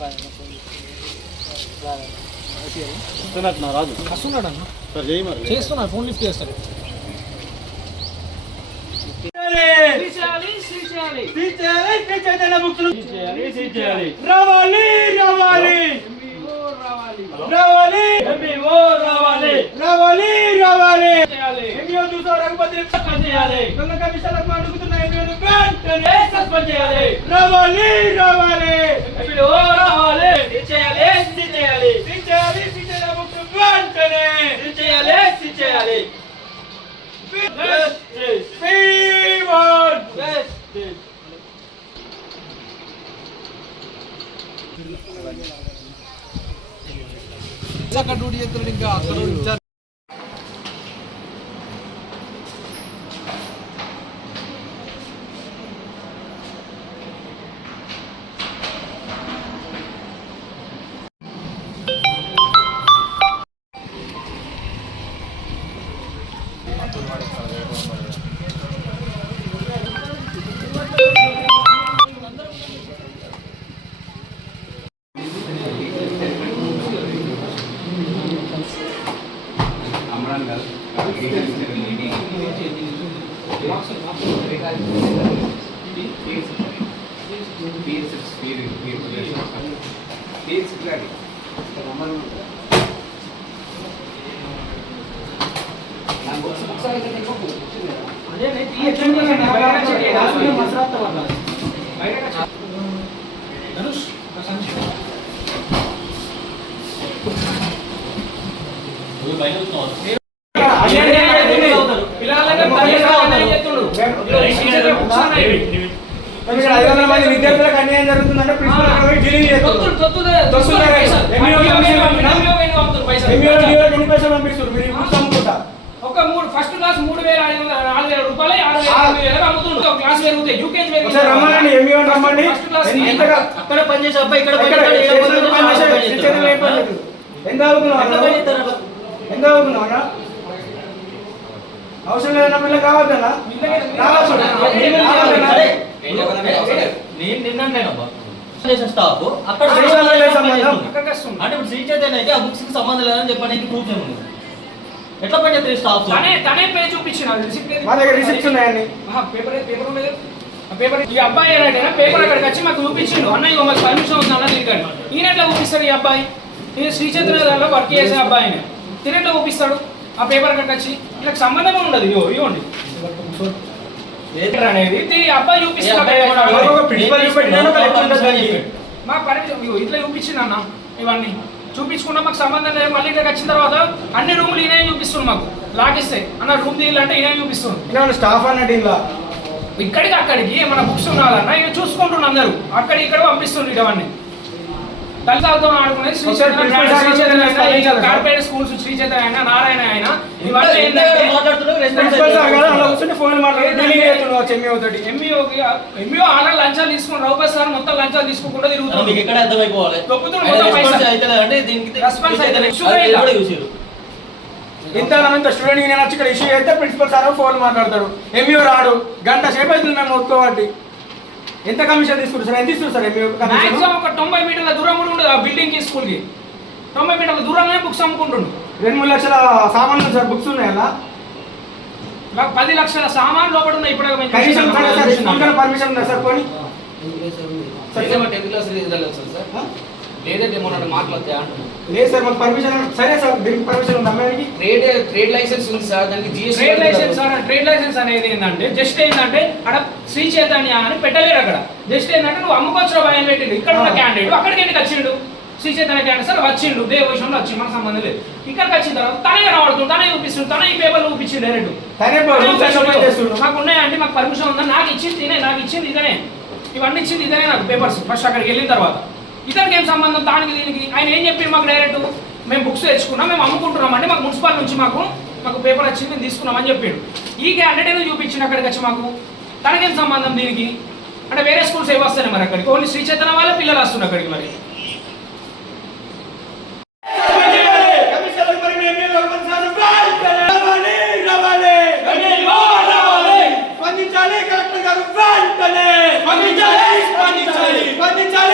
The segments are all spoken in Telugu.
రాజు వస్తున్నాడు అన్న చేస్తున్నా ఫోన్ లిఫ్ట్ చేస్తాడు. రావాలి రావాలి రావాలి రావాలి రావాలి రావాలి ఎంఈఓ చూసా రఘుపతి చేయాలి దొంగ కమిషనర్లకు అడుగుతున్న ఎంఈఓను వెంటనే సస్పెండ్ చేయాలి. రావాలి రావాలి ఎంఈఓ రావాలి చేయాలి చేయాలి చేయాలి చేయాలి వెంటనే చేయాలి చేయాలి. అక్కడ డ్యూటీ చేస్తున్నాడు, ఇంకా అక్కడ విద్యార్థులకు అన్యాయం జరుగుతుందంటే ఎన్ని పైసలు పంపిస్తారు మీరు అమ్ముకుంటా? ఒక ఫస్ట్ క్లాస్ 3,500 రూపాయలు 6,000 అమ్ముతుంటారు. క్లాస్ పెరుగుతాయి, యూకేజీ పెరుగుతాయి. రమ్మనండి, ఎంఈఓ రమ్మండి. అక్కడ పనిచేసే అబ్బాయి ఇక్కడ ఎంత అవుతున్నావు అన్న? అవసరం లేదన్న పిల్లలు కావద్దన్నా స్టాఫ్ అక్కడ అంటే ఇప్పుడు శ్రీ చైతన్య అయితే ఆ బుక్స్ కి సంబంధం లేదని చెప్పడానికి ప్రూఫ్ ఏముంది? ఎట్లా పని చేస్తారు స్టాఫ్? తనే పేరు చూపించిన మా దగ్గర రిసిప్ట్స్ ఉన్నాయండి. పేపర్ ఈ అబ్బాయి ఏంటంటే పేపర్ అక్కడికి వచ్చి మాకు చూపించిండు. అన్నయ్య మాకు పర్మిషన్ ఉంది అన్న తిరిగాడు. ఈయన ఎట్లా చూపిస్తాడు? ఈ అబ్బాయి నేను శ్రీ చైతన్య దాంట్లో వర్క్ చేసే అబ్బాయిని తిరిగి చూపిస్తాడు. ఆ పేపర్ అక్కడికి వచ్చి వీళ్ళకి సంబంధమే ఉండదు. ఇవ్వండి అనేది అబ్బాయి చూపిస్తాడు. మా పర్మిషన్ ఇట్లా చూపించింది అన్న. ఇవన్నీ చూపించుకున్నా మాకు సంబంధం లేదు. మళ్ళీ ఇక్కడికి వచ్చిన తర్వాత అన్ని రూములు ఈయన చూపిస్తుంది. మాకు లాగిస్తాయి అన్న రూమ్ తీయాలంటే ఈయన చూపిస్తుంది. స్టాఫ్ అన్నట్టు ఇలా ఇక్కడికి అక్కడికి మన బుక్స్ ఉండాలన్న ఇవి చూసుకుంటున్నారు అందరూ. అక్కడ ఇక్కడ పంపిస్తుంది ఇవన్నీ. దళితాలతో ఆడుకునేది శ్రీ చైతన్య కార్పొరేట్ స్కూల్స్ శ్రీ చైతన్య అయినా నారాయణ అయినా ఇవన్నీ ఎంఈఓ ఆడ లంచాలు తీసుకుని రౌపతి సార్ మొత్తం లంచాలు తీసుకోకుండా తిరుగుతుంది. ఇంత స్టూడెంట్ యూనియన్ వచ్చి ఇక్కడ ఇష్యూ అయితే ప్రిన్సిపల్ సార్ ఫోన్ మాట్లాడతాడు. ఎంఈఓ రాడు. గంట సేపు అవుతుంది మేము ఒప్పుకోవాలి. ఎంత కమిషన్ తీసుకుంటారు సార్? ఎంత ఇస్తారు సార్? మాక్సిమం ఒక 90 మీటర్ల దూరం కూడా ఉండదు ఆ బిల్డింగ్ కి స్కూల్ కి. 90 మీటర్ల దూరంలోనే బుక్స్ అమ్ముకుంటుండు. 2-3 లక్షల సామాన్లు సార్ బుక్స్ ఉన్నాయి అలా. 10 లక్షల సామాన్ లోపల ఉన్నాయి. ఇప్పుడు పర్మిషన్ ఉందా సార్? పోనీ లేదంటే మొన్న మాట్లాడితే లేదు సార్ మాకు పర్మిషన్. సరే సార్ దీనికి పర్మిషన్ ఉంది. అమ్మాయికి ట్రేడ్ లైసెన్స్ ఉంది సార్. దానికి trade licence sir. Trade licence అనేది ఏంటంటే జస్ట్ ఏంటంటే అక్కడ శ్రీ చైతన్య అని పెట్టలేరు. అక్కడ జస్ట్ ఏంటంటే నువ్వు అమ్ముకొచ్చిన భయం పెట్టిండు. ఇక్కడ ఉన్న క్యాండిడేట్ అక్కడికి ఎందుకు వచ్చిండు? శ్రీ చైతన్య క్యాండిడేట్ సార్ వచ్చిండు. దే విషయంలో వచ్చి మనకు సంబంధం లేదు. ఇక్కడికి వచ్చిన తర్వాత తనే కనబడుతుంది, తనే చూపిస్తుంది, తనే ఈ పేపర్ చూపించింది డైరెక్ట్. మాకు ఉన్నాయంటే మాకు పర్మిషన్ ఉందా? నాకు ఇచ్చింది ఇదనే. ఇవన్నీ ఇచ్చింది ఇదనే నాకు పేపర్స్. ఫస్ట్ అక్కడికి వెళ్ళిన తర్వాత ఇతనికి ఏం సంబంధం దానికి దీనికి? ఆయన ఏం చెప్పి మాకు డైరెక్ట్ మేము బుక్స్ తెచ్చుకున్నాం, మేము అమ్ముకుంటున్నాం అంటే మాకు మున్సిపల్ నుంచి మాకు పేపర్ వచ్చింది, మేము తీసుకున్నామని చెప్పాడు. ఈ క్యాండిడేట్ చూపించింది అక్కడికి వచ్చి మాకు. తనకేం సంబంధం దీనికి? అంటే వేరే స్కూల్స్ ఏమి వస్తాయి మరి అక్కడికి? ఓన్లీ శ్రీ చైతన్య వాళ్ళ పిల్లలు వస్తున్నారు అక్కడికి. మరి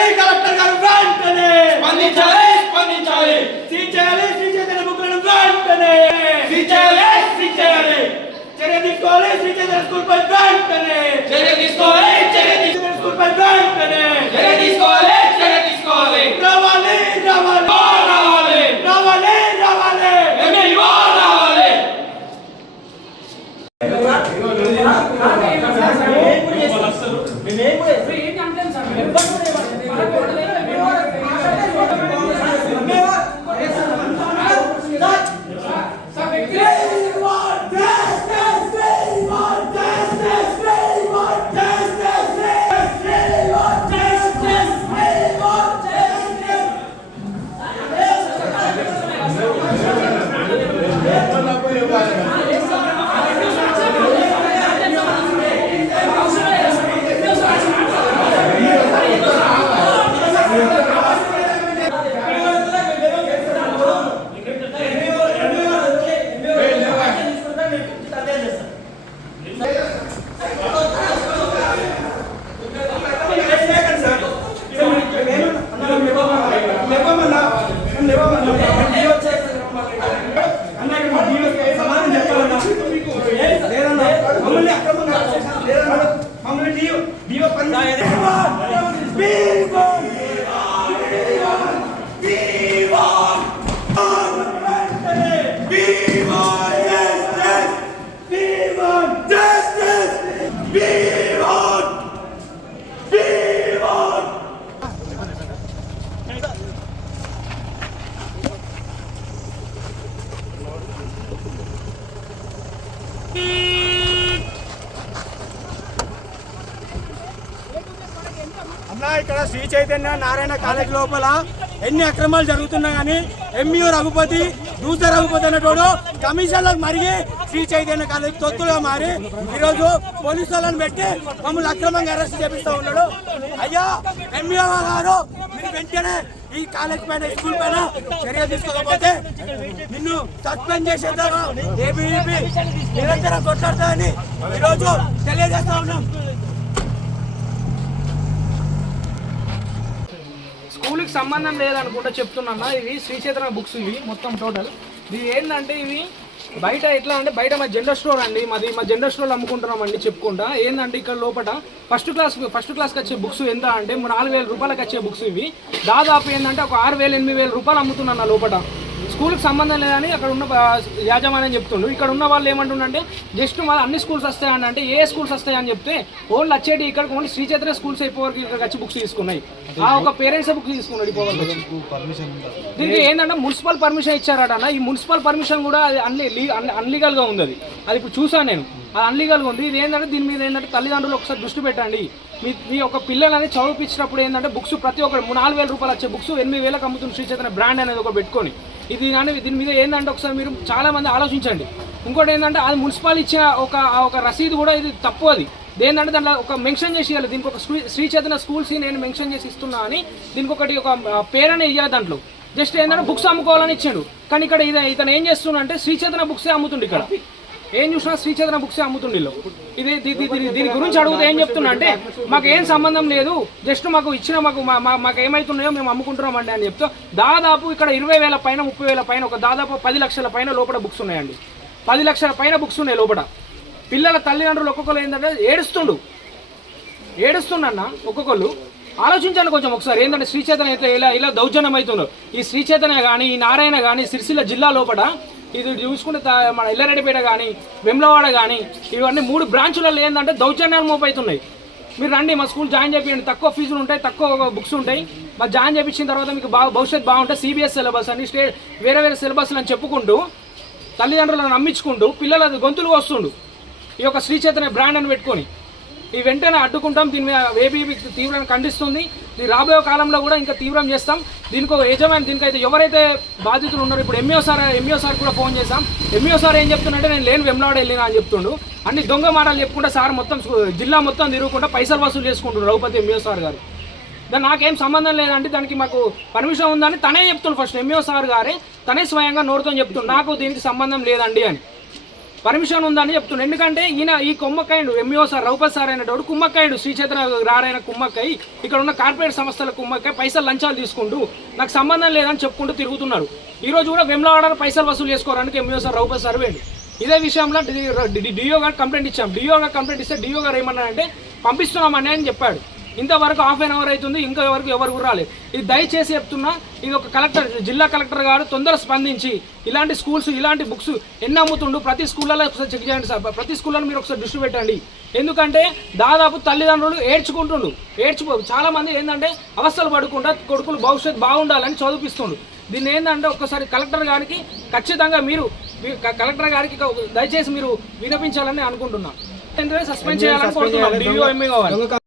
కలెక్టర్ గారు వెంటనే శ్రీ చైతన్య స్కూల్ పై వెంటనే చర్య తీసుకోవాలి, స్కూల్ పై వెంటనే చర్య తీసుకోవాలి. రావాలి ఎంఈఓ రావాలి. అన్నా ఇక్కడ శ్రీ చైతన్య నారాయణ కాలేజ్ లోపల ఎన్ని అక్రమాలు జరుగుతున్నా కానీ ఎంఈఓ రఘుపతి దూసర రఘుపతి అనేటోడు కమిషన్లకు మరిగి శ్రీ చైతన్య కాలేజ్ తొత్తులుగా మారి ఈరోజు పోలీసు వాళ్ళని పెట్టి మమ్మల్ని అక్రమంగా అరెస్ట్ చేపిస్తూ ఉన్నాడు. అయ్యా ఎంఈఓ గారు మీరు వెంటనే ఈ కాలేజ్ పైన స్కూల్ పైన చర్య తీసుకోకపోతే నిన్ను సస్పెండ్ చేసేద్దామా ఏబీవీపీ నిరంతరం కొట్లాడతామని ఈరోజు తెలియజేస్తా ఉన్నాం. స్కూల్కి సంబంధం లేదనుకుంటా చెప్తున్నా. ఇవి శ్రీ చైతన్య బుక్స్, ఇవి మొత్తం టోటల్. ఇది ఏంటంటే ఇవి బయట ఎట్లా అంటే బయట మా జనరల్ స్టోర్ అండి, మా జనరల్ స్టోర్లో అమ్ముకుంటున్నామండి చెప్పుకుంటా. ఏంటంటే ఇక్కడ లోపల ఫస్ట్ క్లాస్కి వచ్చే బుక్స్ ఎంత అంటే 4,000 రూపాయలకి వచ్చే బుక్స్ ఇవి. దాదాపు ఏంటంటే ఒక 6,000 8,000 రూపాయలు అమ్ముతున్నా లోపల. స్కూల్కి సంబంధం లేదని అక్కడ ఉన్న యాజమాన్యం చెప్తుండ్రు. ఇక్కడ ఉన్న వాళ్ళు ఏమంటుండే జస్ట్ వాళ్ళు అన్ని స్కూల్స్ వస్తాయని అంటే ఏ స్కూల్స్ వస్తాయని చెప్తే ఓన్లీ వచ్చేటి ఇక్కడ ఓన్లీ శ్రీ చైతన్య స్కూల్స్ అయిపోవరకు ఇక్కడికి వచ్చి బుక్స్ తీసుకున్నాయి. ఆ ఒక పేరెంట్స్ బుక్ తీసుకున్నాడు ఇప్పుడు. దీనికి ఏంటంటే మున్సిపల్ పర్మిషన్ ఇచ్చారట. ఈ మున్సిపల్ పర్మిషన్ కూడా అది అన్లీగల్గా ఉంది. అది ఇప్పుడు చూసాను నేను, అది అన్లీగల్గా ఉంది. ఇది ఏంటంటే దీని మీద ఏంటంటే తల్లిదండ్రులు ఒకసారి దృష్టి పెట్టండి. మీ ఒక పిల్లలని చదివించినప్పుడు ఏంటంటే బుక్స్ ప్రతి ఒక్కరు 4,000 రూపాయలు వచ్చే బుక్స్ 8,000కి అమ్ముతుంది శ్రీ చైతన్య బ్రాండ్ అనేది ఒక పెట్టుకొని. ఇది కానీ దీని మీద ఏంటంటే ఒకసారి మీరు చాలా మంది ఆలోచించండి. ఇంకోటి ఏంటంటే అది మున్సిపల్ ఇచ్చిన ఒక రసీదు కూడా ఇది తప్పు. అది ఏంటంటే దాంట్లో ఒక మెన్షన్ చేసి ఇవ్వాలి, దీనికి ఒక శ్రీ చైతన్య స్కూల్స్ నేను మెన్షన్ చేసి ఇస్తున్నా అని దీనికి ఒకటి ఒక పేరనే ఇవ్వాలి. దాంట్లో జస్ట్ ఏంటంటే బుక్స్ అమ్ముకోవాలని ఇచ్చాడు. కానీ ఇక్కడ ఇతను ఏం చేస్తున్నా అంటే శ్రీ చైతన్య బుక్సే అమ్ముతుండే. ఇక్కడ ఏం చూసినా శ్రీ చైతన్య బుక్సే అమ్ముతుండే. దీని గురించి అడిగితే ఏం చెప్తున్నా అంటే మాకు ఏం సంబంధం లేదు, జస్ట్ మాకు ఇచ్చిన మాకు ఏమవుతున్నాయో మేము అమ్ముకుంటున్నామండి అని చెప్తే దాదాపు ఇక్కడ 20,000 పైన 30,000 పైన ఒక దాదాపు 10 లక్షల పైన లోపల బుక్స్ ఉన్నాయండి. 10 లక్షల పైన బుక్స్ ఉన్నాయి లోపల. పిల్లల తల్లిదండ్రులు ఒక్కొక్కరు ఏంటంటే ఏడుస్తున్నా ఒక్కొక్కరు. ఆలోచించండి కొంచెం ఒకసారి. ఏంటంటే శ్రీ చైతన్య ఇలా దౌర్జన్యం అవుతున్నారు. ఈ శ్రీ చైతన్య కానీ ఈ నారాయణ కానీ సిరిసిల్ల జిల్లా లోపల ఇది చూసుకుంటే మన ఎల్లారెడ్డిపేట కానీ వెమ్లవాడ కానీ ఇవన్నీ 3 బ్రాంచులలో ఏంటంటే దౌర్జన్యాలు మోపవుతున్నాయి. మీరు రండి మా స్కూల్ జాయిన్ చేయండి, తక్కువ ఫీజులు ఉంటాయి, తక్కువ బుక్స్ ఉంటాయి. మా జాయిన్ చేయించిన తర్వాత మీకు భవిష్యత్తు బాగుంటుంది. సిబిఎస్ సిలబస్ అని వేరే సిలబస్లు అని చెప్పుకుంటూ తల్లిదండ్రులను నమ్మించుకుంటూ పిల్లల గొంతులు వస్తుండు ఈ యొక్క శ్రీ చైతన్య బ్రాండ్ అని పెట్టుకొని. ఈ వెంటనే అడ్డుకుంటాం. దీని మీద ఏబీవీ తీవ్రంగా ఖండిస్తుంది. ఈ రాబోయే కాలంలో కూడా ఇంకా తీవ్రం చేస్తాం. దీనికి ఒక యజమాని దీనికైతే ఎవరైతే బాధితులు ఉన్నారో ఇప్పుడు ఎంఈఓ సార్ కూడా ఫోన్ చేశాం. ఎంఈఓ సార్ ఏం చెప్తుందంటే నేను లేని వెమ్లవాడ వెళ్ళినా అని చెప్తుండు. అన్ని దొంగ మాటలు చెప్పుకుంటే సార్ మొత్తం జిల్లా మొత్తం తిరుగుకుంటా పైసలు వసూలు చేసుకుంటున్నారు రఘుపతి ఎంఈఓ సార్ గారు. దాన్ని నాకేం సంబంధం లేదంటే దానికి మాకు పర్మిషన్ ఉందని తనే చెప్తుండు. ఫస్ట్ ఎంఈఓ సార్ గారే తనే స్వయంగా నోరుతో చెప్తుండు నాకు దీనికి సంబంధం లేదండి అని, పర్మిషన్ ఉందని చెప్తుండే. ఎందుకంటే ఈ కుమ్మక్కాయుడు ఎంఈఓ సార్ రఘుపతి సార్ అయినటువంటి కుమ్మక్కాయుడు శ్రీ చైతన్య రారైన కుమ్మక్కాయి ఇక్కడ ఉన్న కార్పొరేట్ సంస్థల కుమ్మక్కాయి పైసలు లంచాలు తీసుకుంటూ నాకు సంబంధం లేదని చెప్పుకుంటూ తిరుగుతున్నారు. ఈరోజు కూడా వెమ్లవాడలో పైసలు వసూలు చేసుకోవడానికి ఎంఈఓ సార్ రఘుపతి సార్ వేయండి. ఇదే విషయంలో డిఓ గారు కంప్లైంట్ ఇచ్చాం. డిఓ గారు కంప్లైంట్ ఇస్తే డిఓ గారు ఏమన్నారంటే పంపిస్తున్నామని అని చెప్పాడు. ఇంతవరకు హాఫ్ అన్ అవర్ అవుతుంది, ఇంకా ఎవరు రాలేదు. ఇది దయచేసి చెప్తున్నా, ఇది ఒక కలెక్టర్, జిల్లా కలెక్టర్ గారు తొందర స్పందించి ఇలాంటి స్కూల్స్, ఇలాంటి బుక్స్ ఎన్ని అమ్ముతుండు ప్రతి స్కూళ్ళలో ఒకసారి చెక్ చేయండి సార్. ప్రతి స్కూళ్ళలో మీరు ఒకసారి దృష్టి పెట్టండి. ఎందుకంటే దాదాపు తల్లిదండ్రులు చాలా మంది ఏంటంటే అవస్థలు పడుకుంటా కొడుకులు భవిష్యత్తు బాగుండాలని చదివిస్తుండు. దీన్ని ఏంటంటే ఒక్కసారి కలెక్టర్ గారికి ఖచ్చితంగా మీరు కలెక్టర్ గారికి దయచేసి మీరు వినిపించాలని అనుకుంటున్నాను. సస్పెండ్ చేయాలనుకుంటున్నాను. DO, ME కావాలి.